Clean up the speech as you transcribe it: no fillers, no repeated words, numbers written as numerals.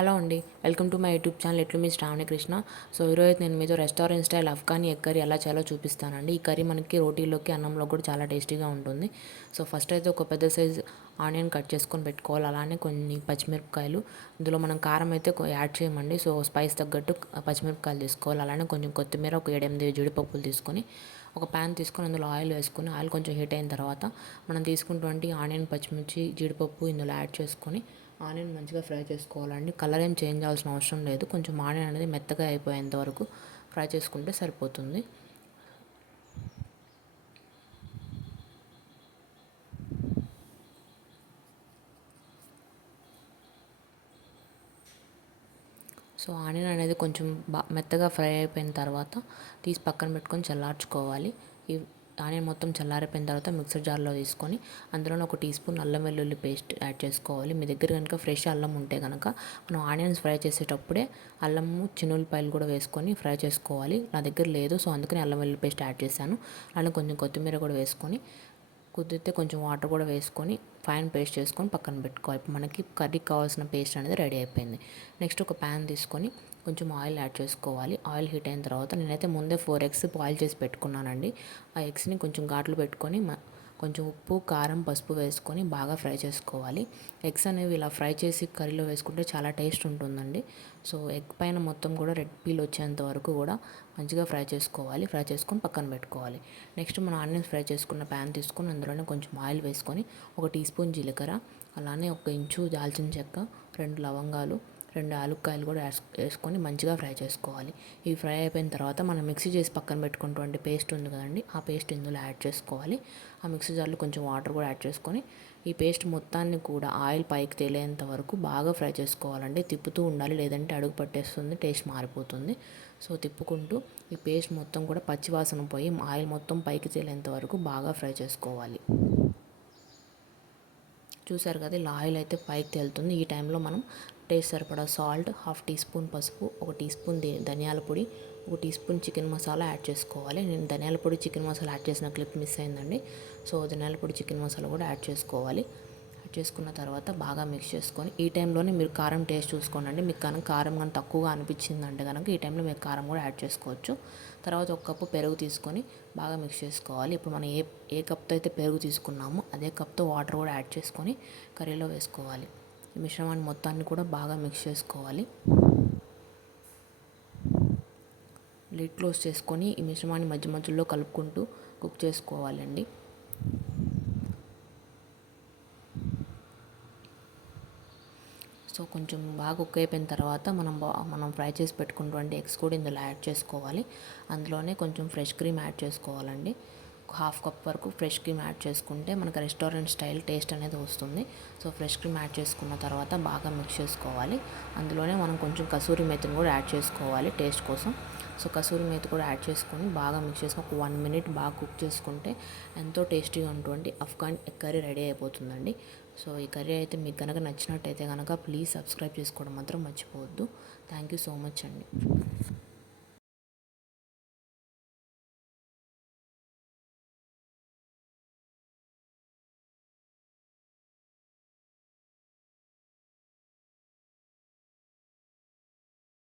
Hello అండి, welcome to my YouTube channel ఎట్లు మీ Shravani Krishna. So ఈరోజు నేను మీతో restaurant style Afghani egg curry ఎలా చేయాలో చూపిస్తానండి. ఈ కర్రీ మనకి రోటీలోకి అన్నంలో కూడా చాలా టేస్టీగా ఉంటుంది. సో ఫస్ట్ అయితే ఒక పెద్ద సైజు ఆనియన్ కట్ చేసుకొని పెట్టుకోవాలి. అలానే కొన్ని పచ్చిమిరపకాయలు, ఇందులో మనం కారం అయితే యాడ్ చేయమండి. సో స్పైస్ తగ్గట్టు పచ్చిమిరపకాయలు తీసుకోవాలి. అలానే కొంచెం కొత్తిమీర, ఒక 7-8 జీడిపప్పులు తీసుకొని ఒక ప్యాన్ తీసుకొని అందులో ఆయిల్ వేసుకొని ఆయిల్ కొంచెం హీట్ అయిన తర్వాత మనం తీసుకున్నటువంటి ఆనియన్, పచ్చిమిర్చి, జీడిపప్పు ఇందులో యాడ్ చేసుకొని ఆనియన్ మంచిగా ఫ్రై చేసుకోవాలండి. కలర్ ఏం చేంజ్ అవ్వాల్సిన అవసరం లేదు. కొంచెం ఆనియన్ అనేది మెత్తగా అయిపోయేంత వరకు ఫ్రై చేసుకుంటే సరిపోతుంది. సో ఆనియన్ అనేది కొంచెం మెత్తగా ఫ్రై అయిపోయిన తర్వాత తీసి పక్కన పెట్టుకొని చల్లార్చుకోవాలి. ఈ ఆనియన్ మొత్తం చల్లారిపోయిన తర్వాత మిక్సర్ జార్లో తీసుకొని అందులోనే ఒక టీ స్పూన్ అల్లం వెల్లుల్లి పేస్ట్ యాడ్ చేసుకోవాలి. మీ దగ్గర కనుక ఫ్రెష్ అల్లం ఉంటే కనుక మనం ఆనియన్స్ ఫ్రై చేసేటప్పుడే అల్లము, చిన్నులపాయలు కూడా వేసుకొని ఫ్రై చేసుకోవాలి. నా దగ్గర లేదు, సో అందుకని అల్లం వెల్లుల్లి పేస్ట్ యాడ్ చేశాను. అలానే కొంచెం కొత్తిమీర కూడా వేసుకొని కుదిరితే కొంచెం వాటర్ కూడా వేసుకొని ఫైన్ పేస్ట్ చేసుకొని పక్కన పెట్టుకోవాలి. ఇప్పుడు మనకి కర్రీకి కావాల్సిన పేస్ట్ అనేది రెడీ అయిపోయింది. నెక్స్ట్ ఒక ప్యాన్ తీసుకొని కొంచెం ఆయిల్ యాడ్ చేసుకోవాలి. ఆయిల్ హీట్ అయిన తర్వాత నేనైతే ముందే 4 ఎగ్స్ బాయిల్ చేసి పెట్టుకున్నానండి. ఆ ఎగ్స్ని కొంచెం ఘాట్లు పెట్టుకొని కొంచెం ఉప్పు, కారం, పసుపు వేసుకొని బాగా ఫ్రై చేసుకోవాలి. ఎగ్స్ అనేవి ఇలా ఫ్రై చేసి కర్రీలో వేసుకుంటే చాలా టేస్ట్ ఉంటుందండి. సో ఎగ్ పైన మొత్తం కూడా రెడ్ పీల్ వచ్చేంత వరకు కూడా మంచిగా ఫ్రై చేసుకోవాలి. ఫ్రై చేసుకొని పక్కన పెట్టుకోవాలి. నెక్స్ట్ మనం ఆనియన్స్ ఫ్రై చేసుకున్న ప్యాన్ తీసుకొని అందులోనే కొంచెం ఆయిల్ వేసుకొని ఒక టీ స్పూన్ జీలకర్ర, అలానే 1 ఇంచు దాల్చిన చెక్క, 2 లవంగాలు, 2 యాలుక్కాయలు కూడా వేసుకొని మంచిగా ఫ్రై చేసుకోవాలి. ఇవి ఫ్రై అయిపోయిన తర్వాత మనం మిక్సీ చేసి పక్కన పెట్టుకున్నటువంటి పేస్ట్ ఉంది కదండి, ఆ పేస్ట్ ఇందులో యాడ్ చేసుకోవాలి. ఆ మిక్సీ జార్లో కొంచెం వాటర్ కూడా యాడ్ చేసుకొని ఈ పేస్ట్ మొత్తాన్ని కూడా ఆయిల్ పైకి తేలేంత వరకు బాగా ఫ్రై చేసుకోవాలండి. తిప్పుతూ ఉండాలి, లేదంటే అడుగు పట్టేస్తుంది, టేస్ట్ మారిపోతుంది. సో తిప్పుకుంటూ ఈ పేస్ట్ మొత్తం కూడా పచ్చివాసన పోయి ఆయిల్ మొత్తం పైకి తేలేంత వరకు బాగా ఫ్రై చేసుకోవాలి. చూసారు కదా, ఇలా ఆయిల్ అయితే పైకి తేలుతుంది. ఈ టైంలో మనం టేస్ట్ సరిపడా సాల్ట్, 1/2 టీ స్పూన్ పసుపు, 1 టీ స్పూన్ ధనియాల పొడి, 1 teaspoon chicken masala add చేసుకోవాలి. నేను ధనియాల పొడి, చికెన్ మసాలా యాడ్ చేసిన క్లిప్ మిస్ అయిందండి. సో ధనియాల పొడి, చికెన్ మసాలా కూడా యాడ్ చేసుకోవాలి. యాడ్ చేసుకున్న తర్వాత బాగా మిక్స్ చేసుకొని ఈ టైంలోనే మీరు కారం టేస్ట్ చూసుకోండి. మీకు కనుక కారం కానీ తక్కువగా అనిపించిందంటే కనుక ఈ టైంలో మీరు కారం కూడా యాడ్ చేసుకోవచ్చు. తర్వాత 1 కప్పు పెరుగు తీసుకొని బాగా మిక్స్ చేసుకోవాలి. ఇప్పుడు మనం ఏ కప్తో అయితే పెరుగు తీసుకున్నామో అదే కప్తో వాటర్ కూడా యాడ్ చేసుకొని కర్రీలో వేసుకోవాలి. ఈ మిశ్రమాన్ని మొత్తాన్ని కూడా బాగా మిక్స్ చేసుకోవాలి. లిడ్ క్లోజ్ చేసుకొని ఈ మిశ్రమాన్ని మధ్య మధ్యలో కలుపుకుంటూ కుక్ చేసుకోవాలండి. సో కొంచెం బాగా కుక్ అయిపోయిన తర్వాత మనం ఫ్రై చేసి పెట్టుకున్నటువంటి ఎగ్స్ కూడా ఇందులో యాడ్ చేసుకోవాలి. అందులోనే కొంచెం ఫ్రెష్ క్రీమ్ యాడ్ చేసుకోవాలండి. 1/2 కప్ వరకు ఫ్రెష్ క్రీమ్ యాడ్ చేసుకుంటే మనకు రెస్టారెంట్ స్టైల్ టేస్ట్ అనేది వస్తుంది. సో ఫ్రెష్ క్రీమ్ యాడ్ చేసుకున్న తర్వాత బాగా మిక్స్ చేసుకోవాలి. అందులోనే మనం కొంచెం కసూరి మేతిని కూడా యాడ్ చేసుకోవాలి టేస్ట్ కోసం. సో కసూరి మేతి కూడా యాడ్ చేసుకొని బాగా మిక్స్ చేసుకొని ఒక 1 మినిట్ బాగా కుక్ చేసుకుంటే ఎంతో టేస్టీగా ఉన్నటువంటి అఫ్ఘాన్ ఎగ్ కర్రీ రెడీ అయిపోతుందండి. సో ఈ కర్రీ అయితే మీకు కనుక నచ్చినట్టయితే కనుక ప్లీజ్ సబ్స్క్రైబ్ చేసుకోవడం మాత్రం మర్చిపోవద్దు. థ్యాంక్ యూ సో మచ్ అండి.